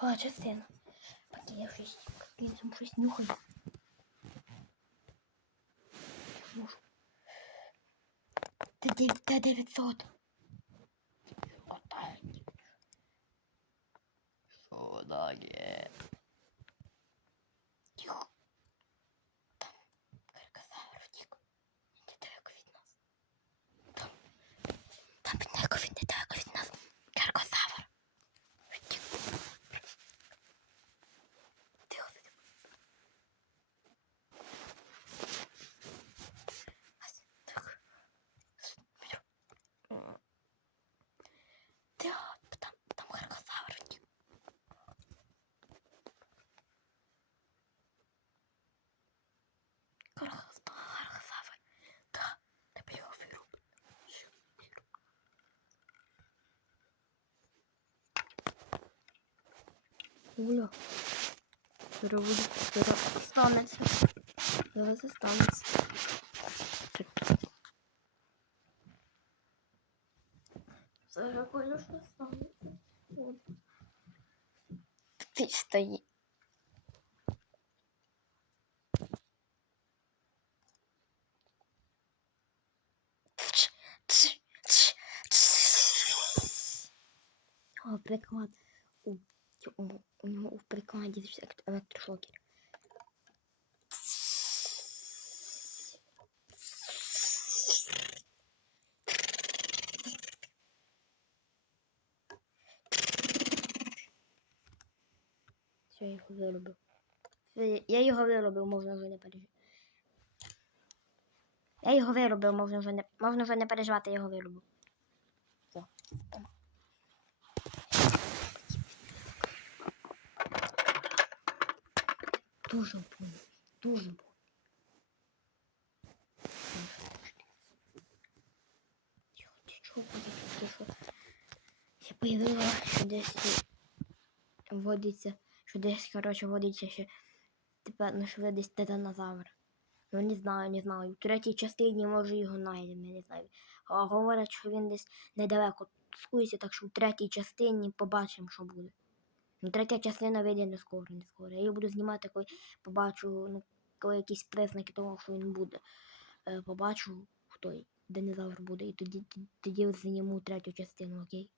Друга частина. Поки я щось, там щось нюхаю. Мушу. Т Т 900. Отак. Що далі? Уля. Зараз буде зараз станеться. Зараз і станеться. Зараз конечно станеться. Ти стоїть. О, приклад. У, у, у нього в прикладі елек- електрошокер. Все, я його виробив. Все, Я його виробив, можна вже не переживати. Я його виробив, можна вже не, можна вже не переживати, я його виробив. Все. Дуже больно. Дуже больно. Тихо, ти чого будеш? Тихо. Я появила, що десь водиться, що десь, коротше, водиться ще тепер на швидкість титанозавр. Ну не знаю, не знаю. В третій частині може його знайдемо, я не знаю. А говорять, що він десь недалеко скується, так що в третій частині побачимо, що буде. Ну, третя частина вийде не скоро, не скоро. Я її буду знімати, коли побачу, ну, коли якісь признаки того, що він буде. Е, побачу, хто динозавр буде, і тоді, тоді зніму третю частину, окей?